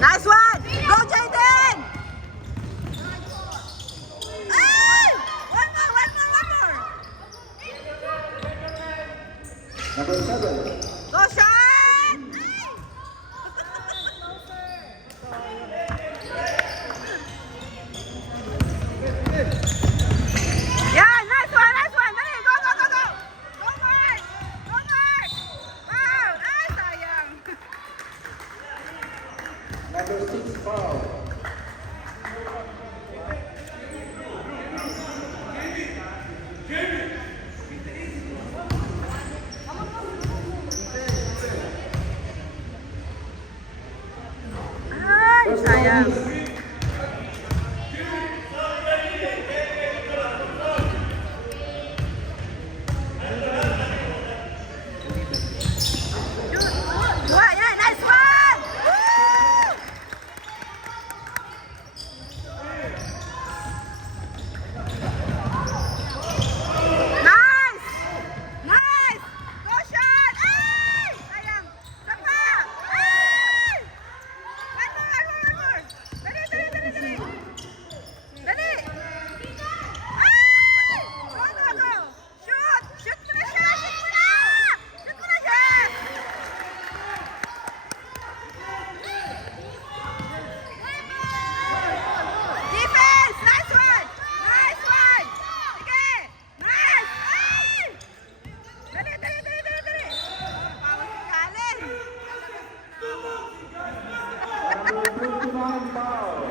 Nice one! Go, Jaden! Ay! One more! Number 7. Go, Sean! Yeah, nice one! Dali, go! Go, Mark! Wow! Ay, sayang! Number 6, foul. Ay, sayang! Wah, yeah, nice one! Woo! Nice! Go, Sean! Ay! Sayang! Sapa! Ay! One more! Dali! Dali! Ay! Go! Shoot mo na siya! Defense! Nice one! Sige! Nice! Ay! Dali! Pawag si Kalen! Number 29, foul.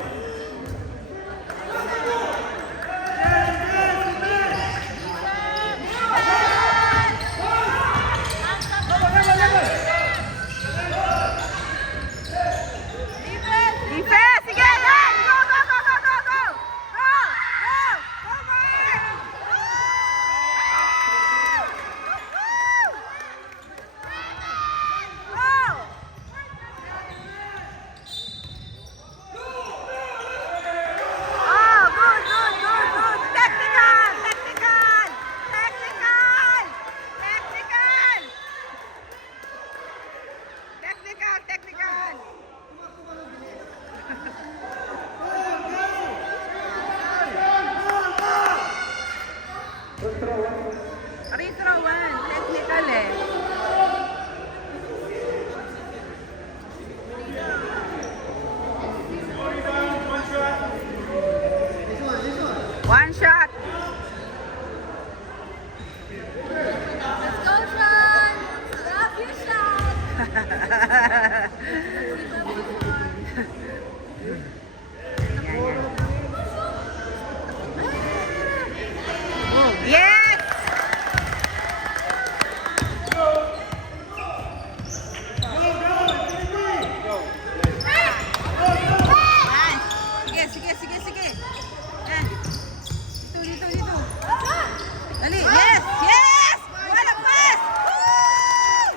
Defense! Sige! Yan! Go! Go, Mark! Go! Oh, good! Technical! First throw, 1. Free throw one. Technical eh. One shot. Let's go, Sean! Grab your shot! Yes! Sige. Yan. Dito. Dali. Yes! Wala pass! Woo!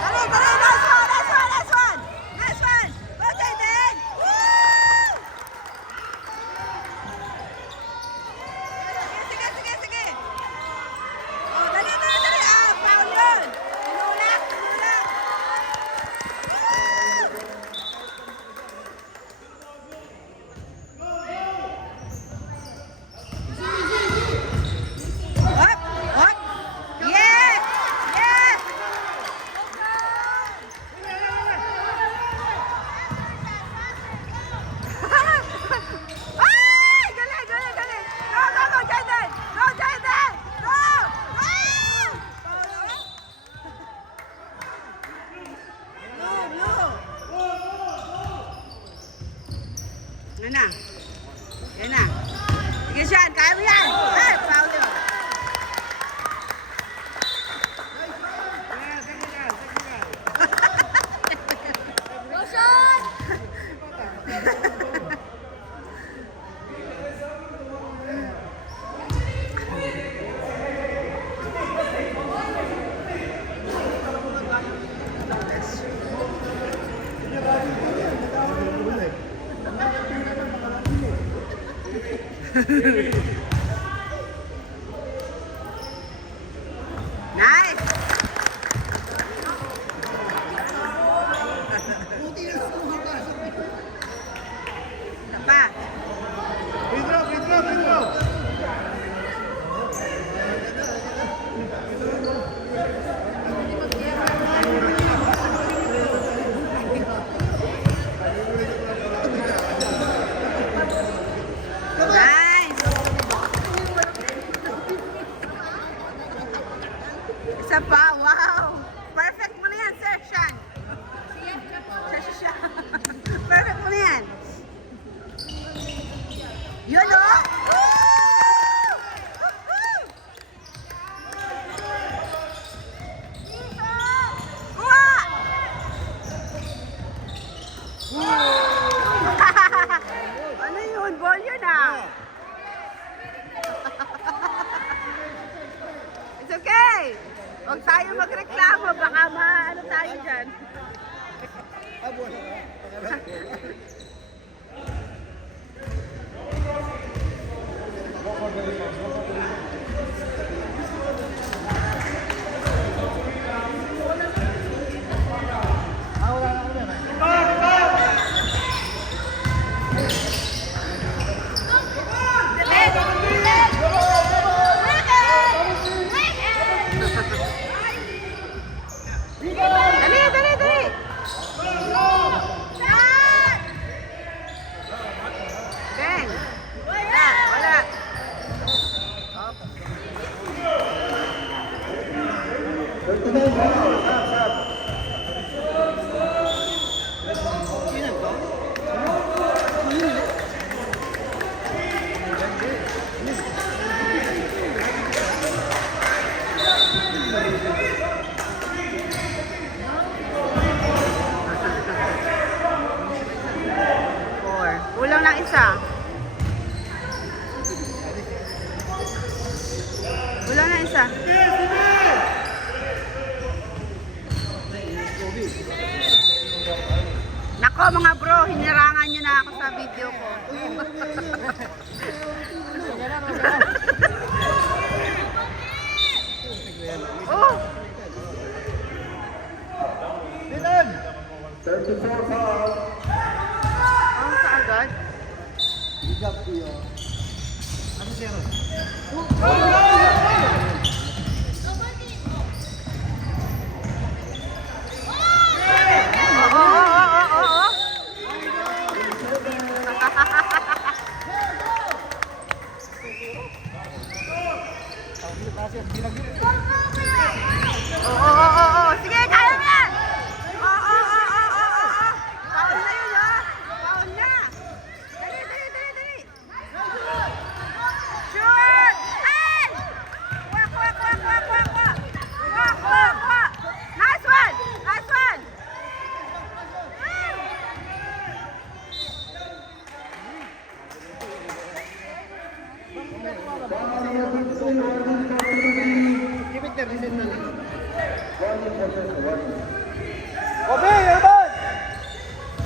Dali. Nice one! Go, Jaden! Woo! Sige. Oh, dali. Ah, foul yun. Tinulak. Up. Yes! Ay! Galing! Go, Jaden! Go! Blue! Yan na. Sige, Sean, kaya mo yan! Ay, foul yun. Go, Sean! Nice! Isa pa. Nice! Isa pa, wow! Perfect mo na yan, Sir Sean. Siya. Perfect mo na yan. Yun, oh! Kuha! Ano yun? Ball yun, ah. It's okay. Huwag tayo magreklamo. Baka ano tayo dyan. Dali! Bang! Wala. Four. Kulang lang isa. Kulang na isa. Nako mga bro, hinirangan nyo na ako sa video ko. Oh! 34 foul. Ang kaagad. Oo. Oo. Sige, kaya mo yan! Oo. Paul na yun, ha? Paul na! Dali! Shoot! Ay! Kuha! Nice one!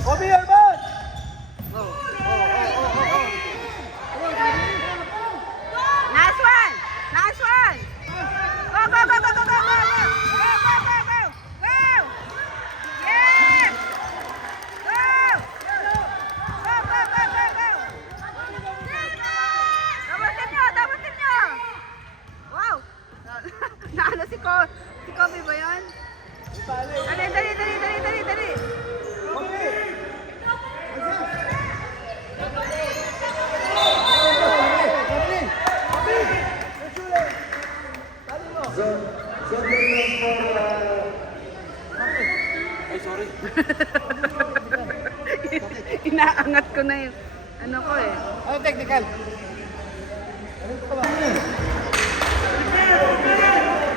Obi Urban! Nice one! Go! Yes! Go! Dabatin nyo! Wow! Naano si Kobe ba yun? Dali! Inaangat ko na yung ano ko eh. Ano technical?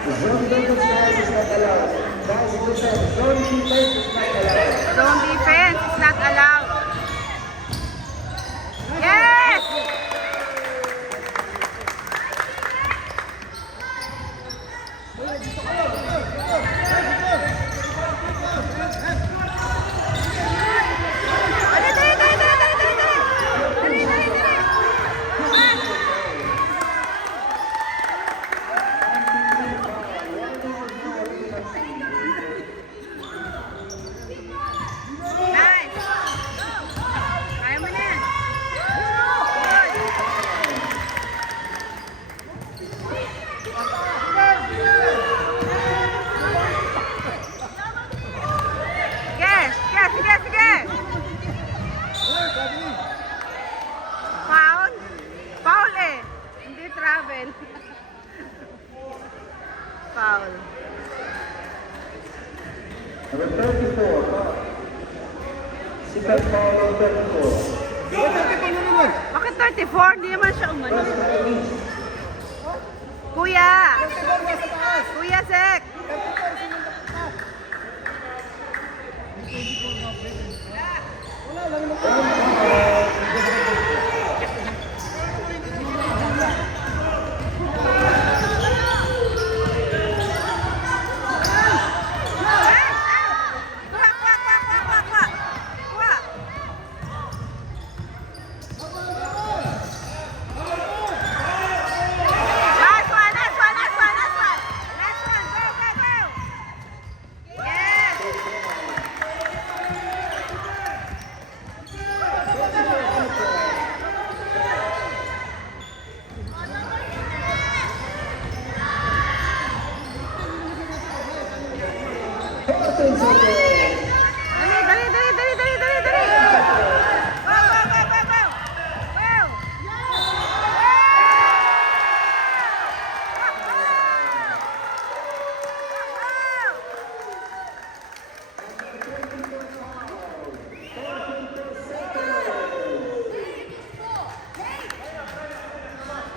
Zone defense is not allowed. Guys, zone defense is not allowed. Zone defense is not allowed. Yes! Dali! travel. Foul. Number 34, foul. Second foul on 34. Bakit 34? Hindi naman siya umano. First release. Kuya! Kuya Sek! Last one, last one, last one, last one. Last one, go, go, go. Yes. Dali, dali, dali, dali, dali, dali, dali. Go, go, go, go, go. Go.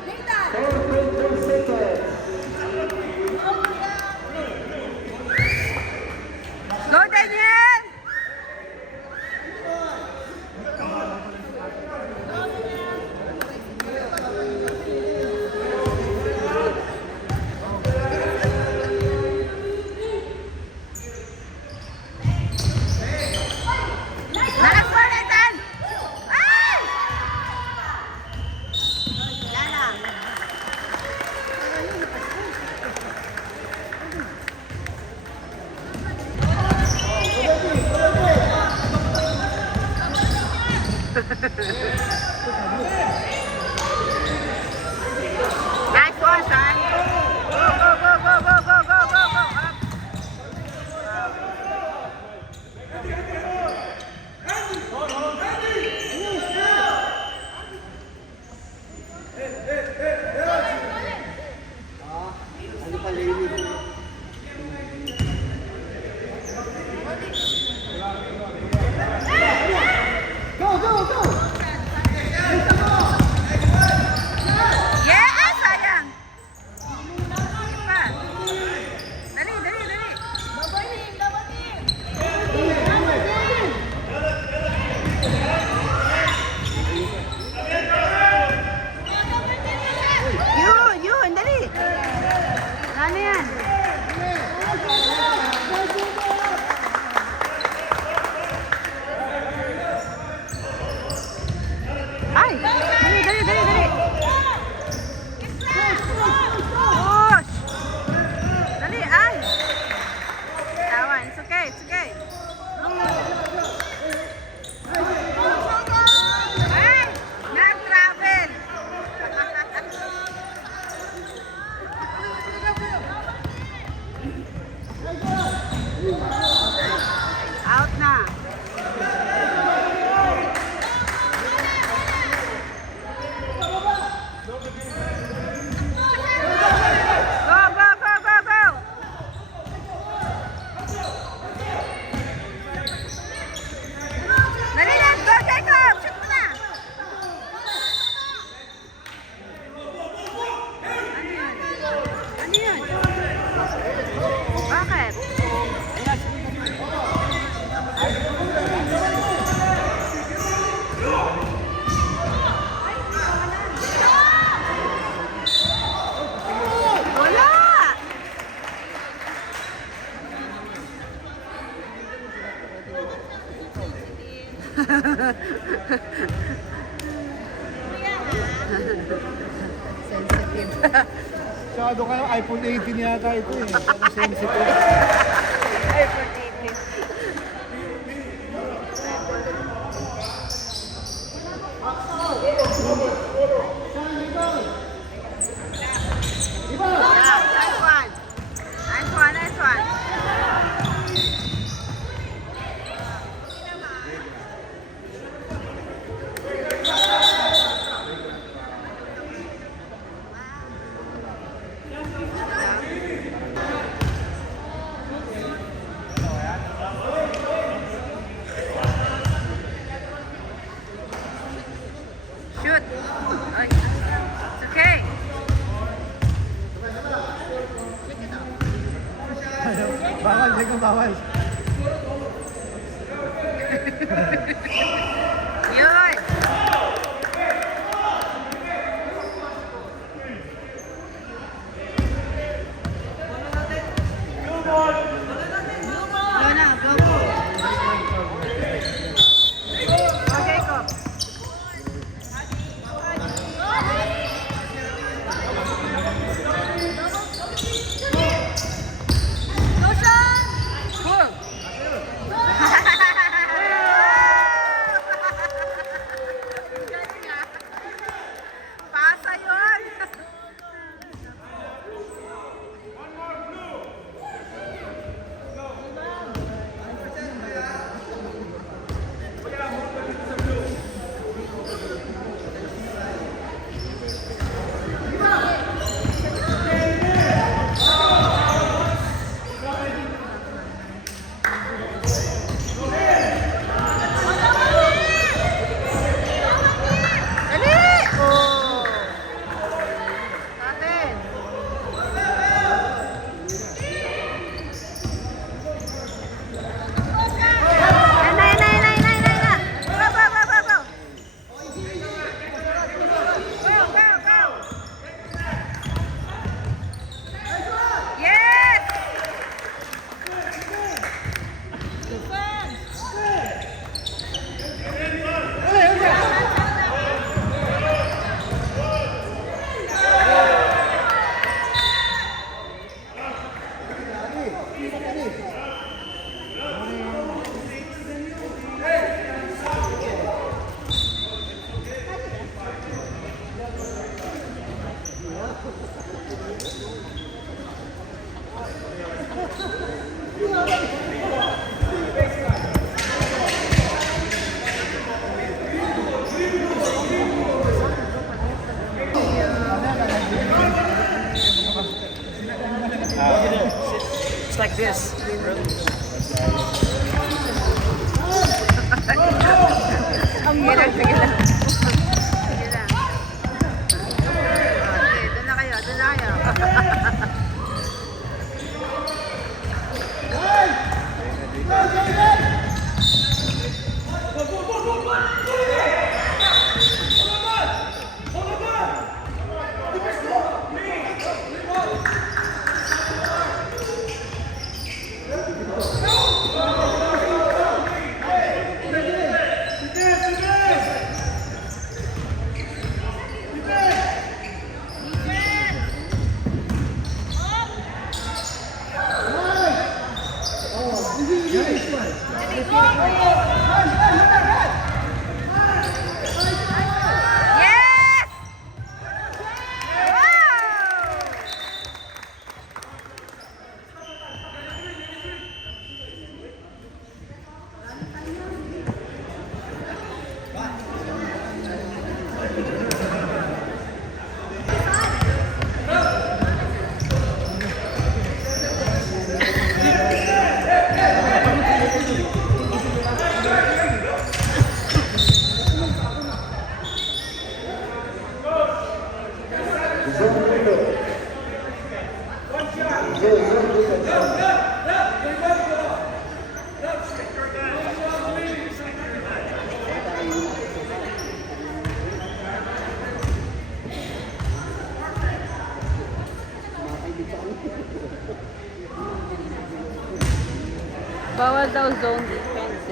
Nathan! 4.2 seconds. Go, Daniel! Lakas mo, Nathan! Ay! Yan lang. Nice one, son. Go, go, go, go, go, go, go, go, go. Up. Yeah, sayang. Sige pa. Dali, dali, dali. Yun, dali. Ano yan? Ay, dali, dali, dali, dali. Push. Dali, ay. Tawan, it's okay, it's okay. Ay, nag-travel. Out na. Go, go, go, go, go. Dali na, go, Jacob. Shoot mo na. Ano yun? Bakit? Wala! Sensitive. Masyado kayo, iPhone 18 yata ito eh. Masyado sensitive. iPhone 18. Yeah, nice one. Nice one, nice one. daw zone defense.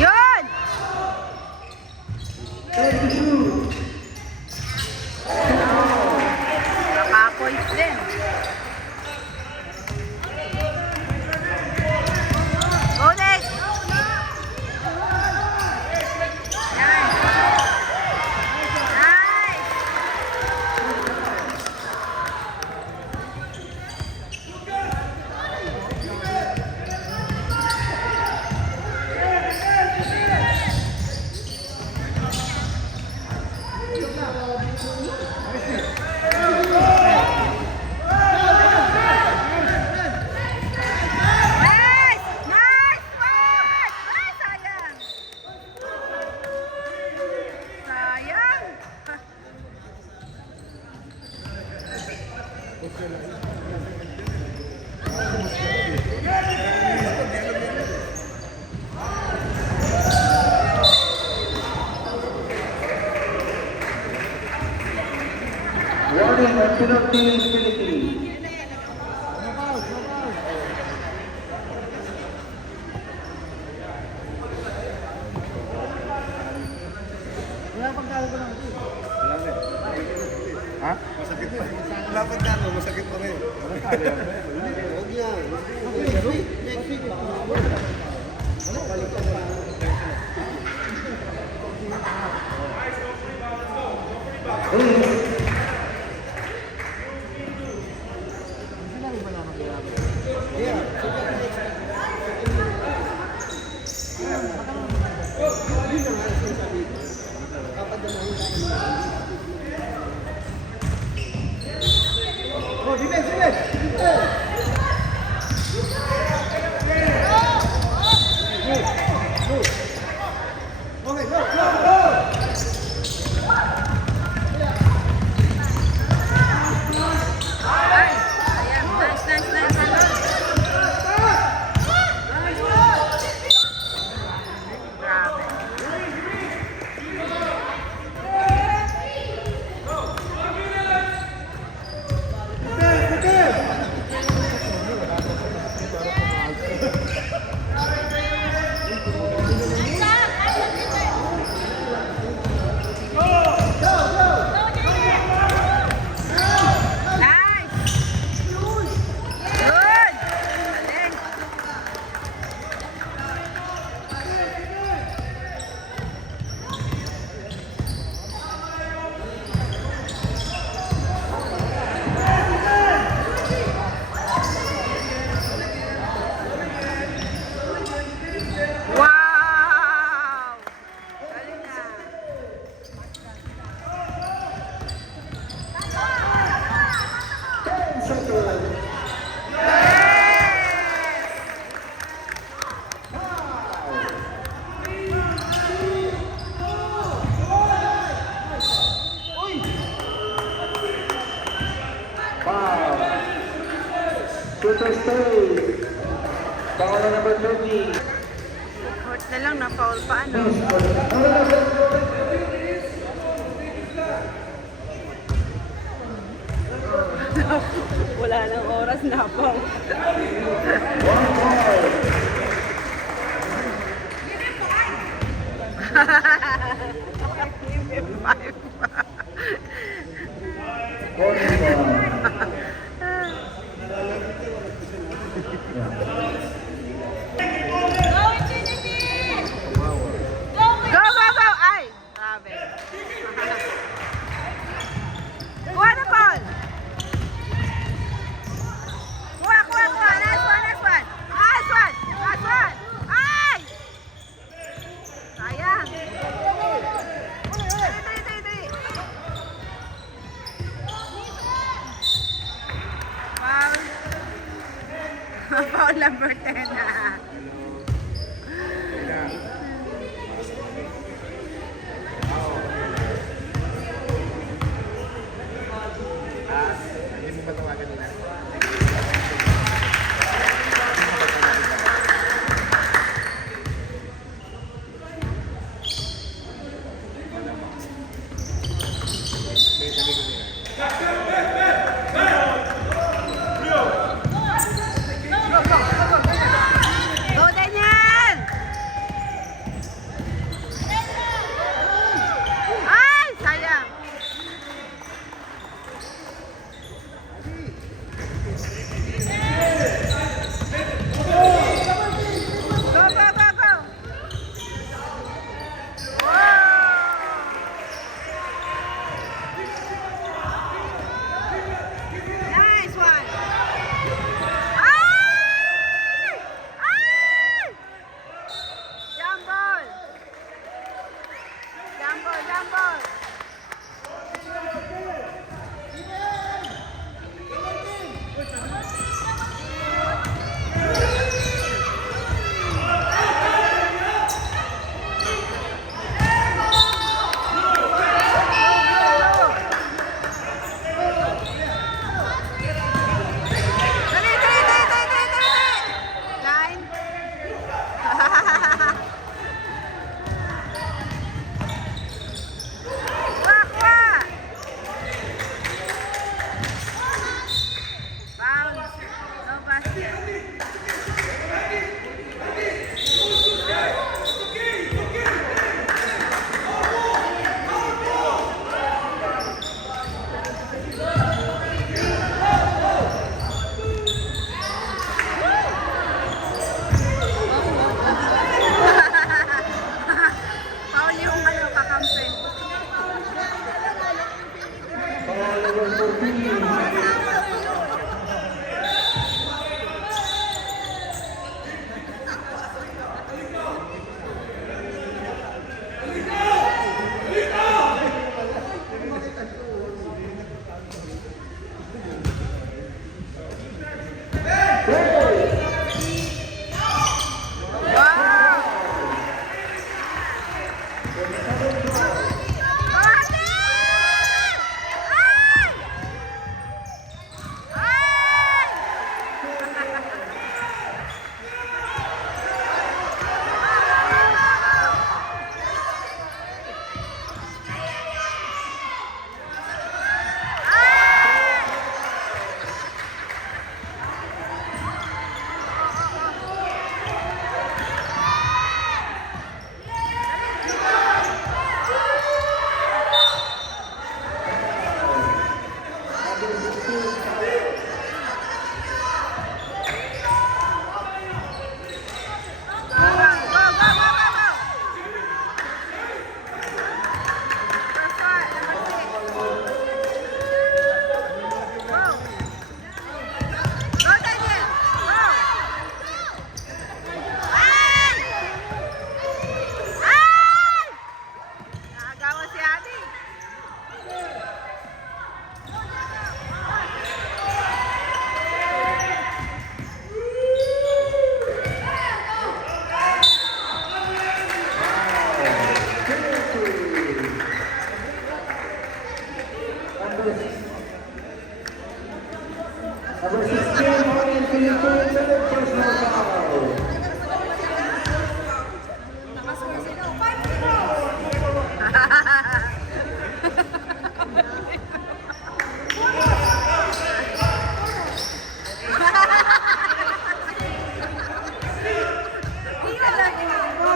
Yun! Nakapoint din. Go next! Yan. Nice! Nice! Nice one! Ay, sayang! Sayang! Warning on penalty Philippines. Ha? Masakit pa. Lapad ka, no? Masakit pa rin. Huwag yan. Next week. Oh, defense, defense! Okay, go, go, go! Ay, sayang. Nice, nice, nice. Grabe. Nice! Good! Galing! Wow! Galing na! Foul. Shooter stay. Foul on number 30. Court na lang, na-foul pa ano. Wala nang oras na foul. One foul. Give me 5. One foul. Go, go, go! Ay! Grabe. Kuha na, Paul! Kuha, kuha, kuha! Last one, last one! Last one! Last one! Ay! Sayang! Dali. Foul. Foul number 10 na. Hindi mo ba tawagan nila? Go, Daniel! Ay, sayang. Go, go, go, go! Nice one! Ay! Ay! Jump ball! Jump ball, jump ball! Dali, dali, dali, dali, dali, dali! Line. Wah, wah! Bounce. No basket. Paul yung ano, kakampi. Foul number 14. Number 16, Marian Philippines, and their personal foul.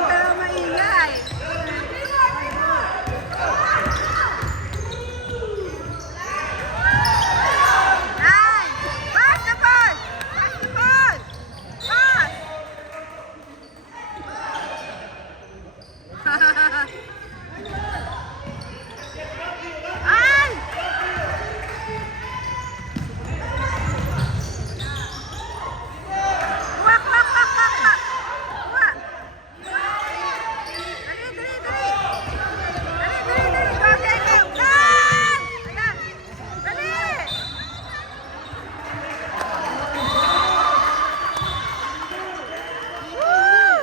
Pero maingay. Nice! Pass the ball! Pass the ball! Pass! Ay! Kuha, kuha, kuha, kuha, kuha. Kuha. Dali, dali, dali. Dali, dali, dali. Go, Jacob. Yan! Ayan. Dali! Woo!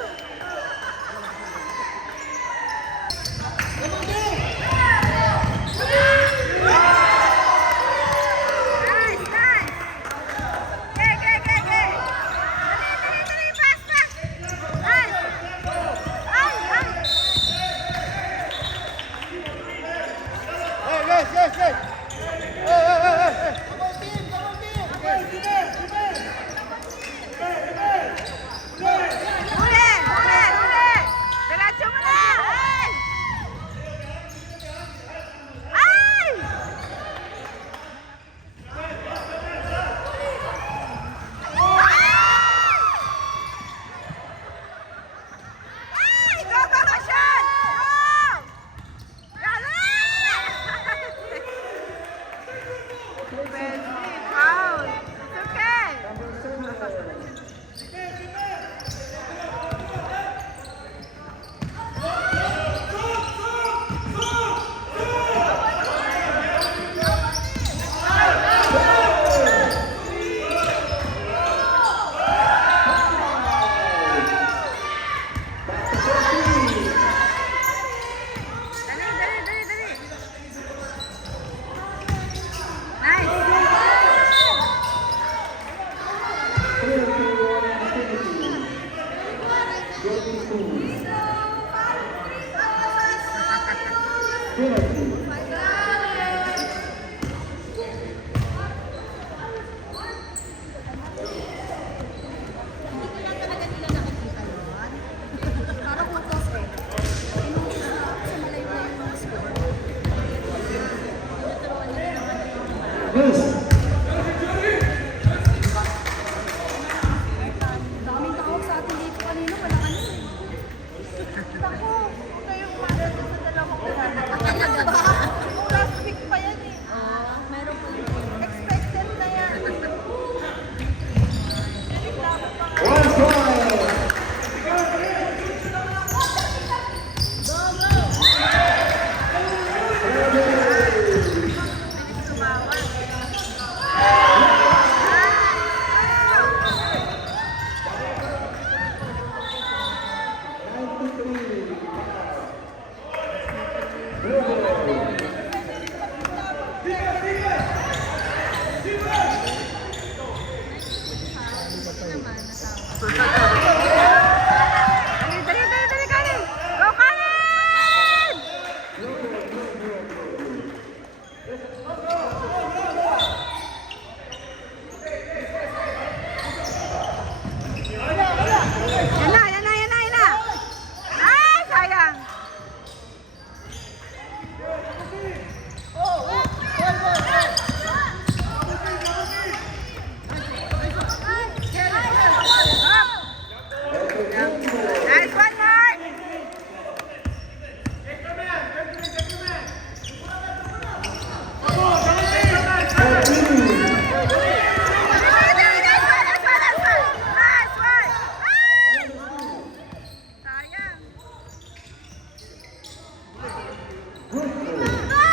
Nice, nice. Okay, okay, okay, okay. Dali, dali, dali. Pass, pass. Nice. Ay, ay. Yes, yes, yes, yes. Huli! Huli! Huli! Diretso mo na! Ay! Ay! Ay! Go, go, go, Sean! Go! Galing! Penalty, foul. It's okay. Dali, dali, dali, dali. Nice. Parang utos eh. Sa malayo-layo ng score. Yes. Daming tawag sa atin dito kanina, wala ka nun. Ako, kayo umasa dun sa dalawang Yung last week pa yan eh. Meron po Expected na yan. One point. Dali, dali, dali, dali, Kanin! Go, Kanin! Yan na, yan na, yan na, yan na! Ay, sayang! Nice one, Mark! Nice one! Sayang! Go!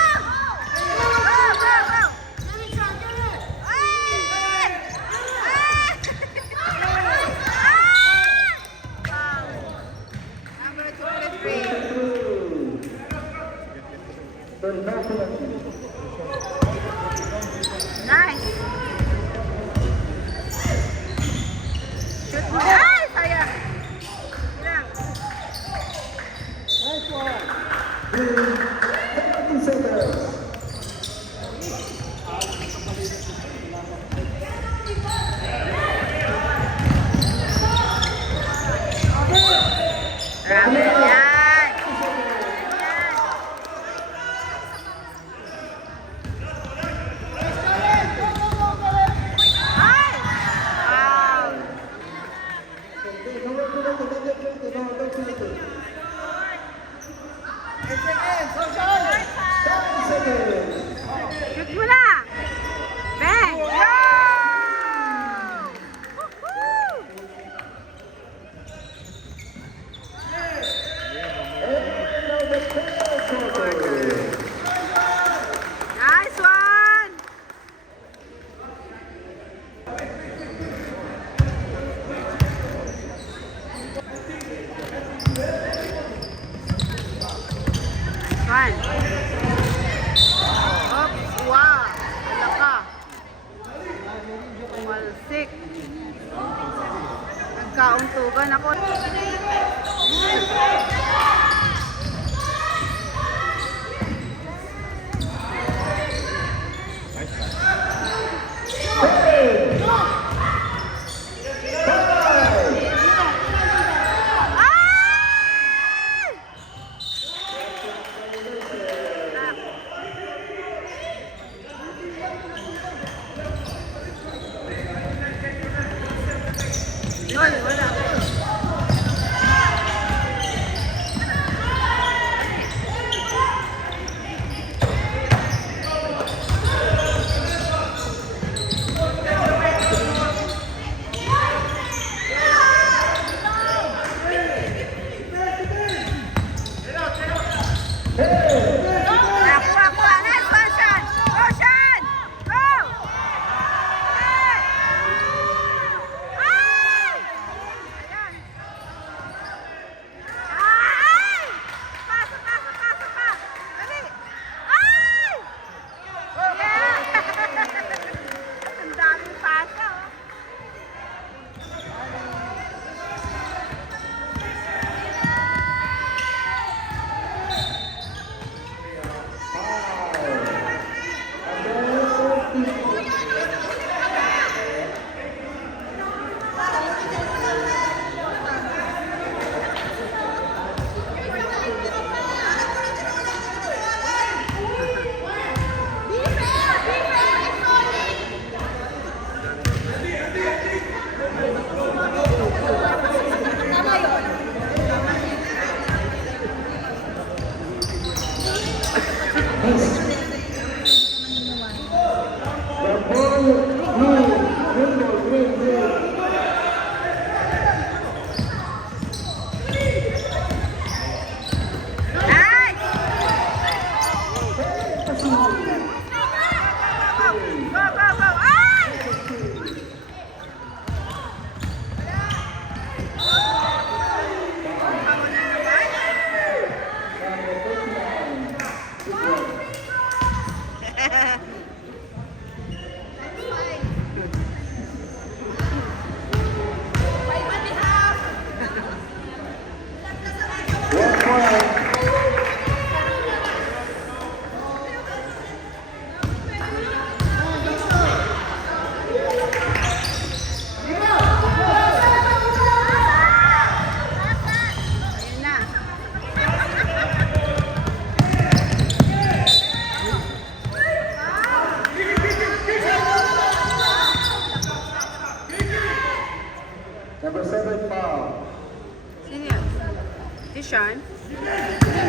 Go, go! Ay! Number 23. Nice. Shoot mo. Ay, sayang. Ilang. Grabe yan. One point. Ayun na. Number 7 foul. Sino yun? Si Sean? Okay.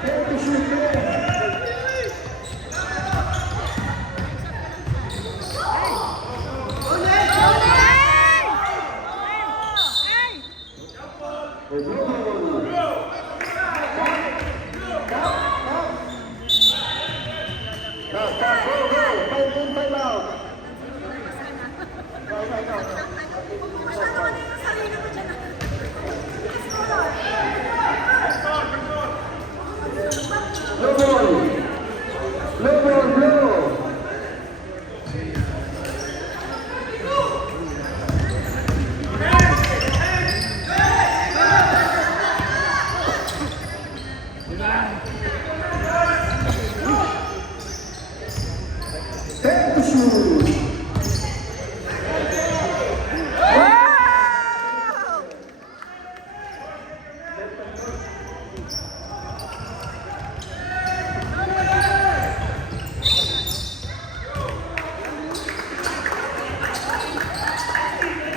Take the shoot there. The goal. Stop, go, go. 5 in, 5 out. No ball. No ball, no. Take the shoot. Wow!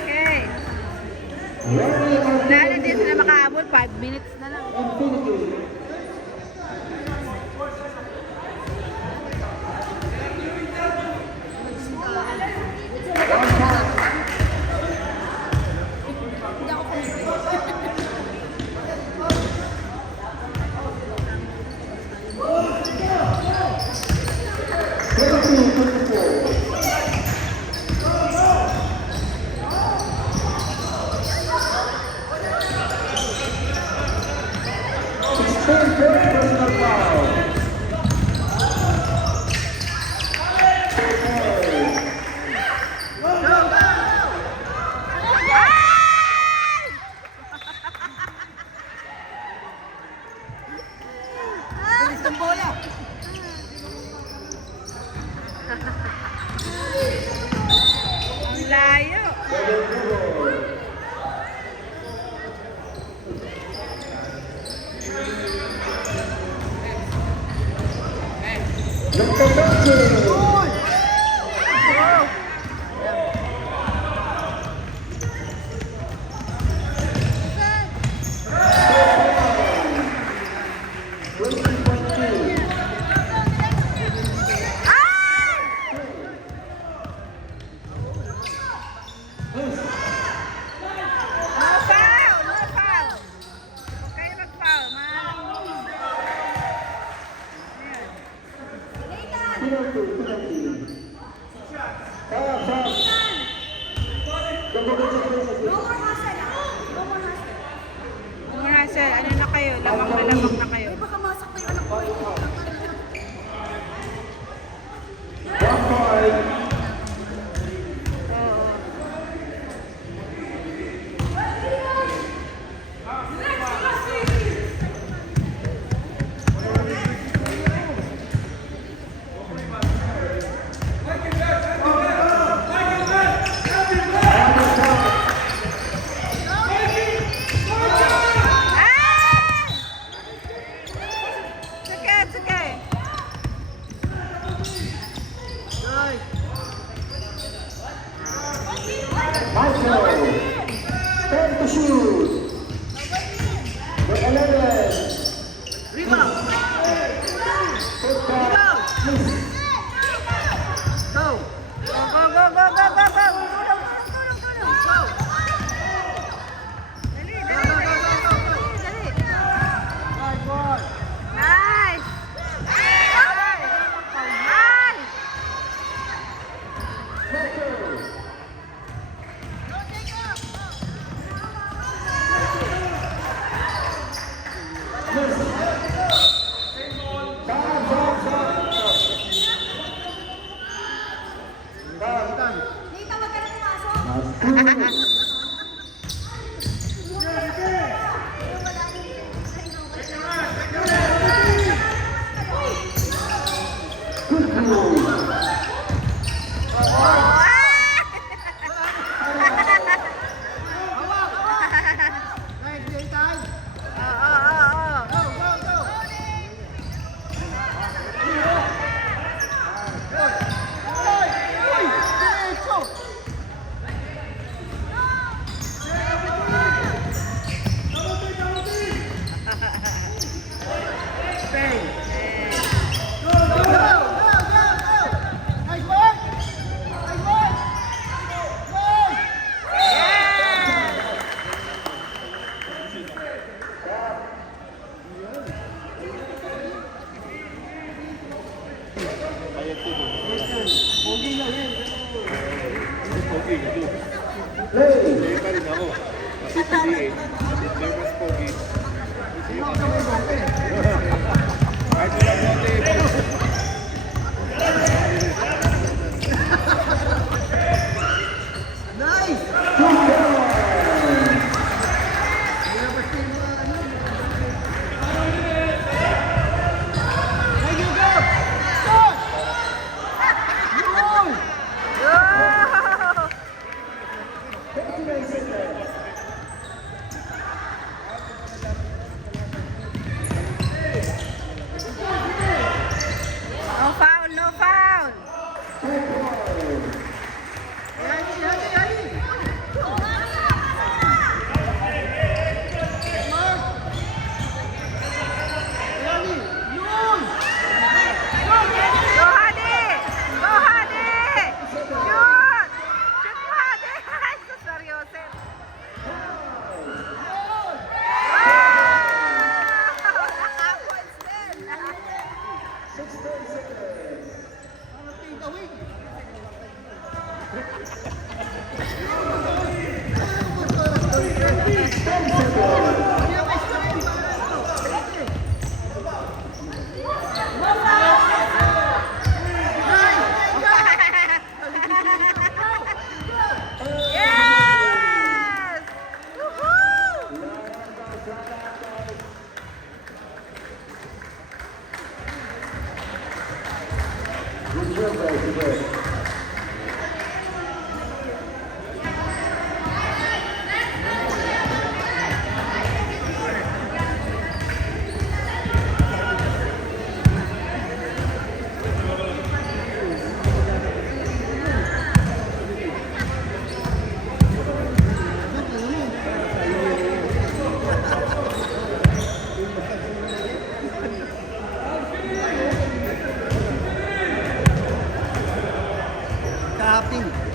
Okay. Lalo din sila makaabot, 5 minutes na lang. Infinity. One point. Personal foul. Bilis ng bola. Ang layo. No foul! No foul! Huwag kayo mag-foul, man. Ayan. Mga sir, ano na kayo? Lamang na kayo. Baka masak pa yung anak ko. One point. Oo. shoot. The 11. Rebound. Take back, please. Go! Go, go, go, go, go, go, go! Tulong, tulong, tulong, tulong! Dali, dali, dali, dali, dali! Nice! Nice! Nice! Dito, wag ka na pumasok. Play. Go! 59 seconds. No foul, no foul! Go, Hadi! Go, Hadi! Shoot! Shoot mo, Hadi! Ay, sus, Mariosep. Wow! Naka-points din. 16 seconds. Yes! Woohoo! Good job, guys. Good job. Tapping.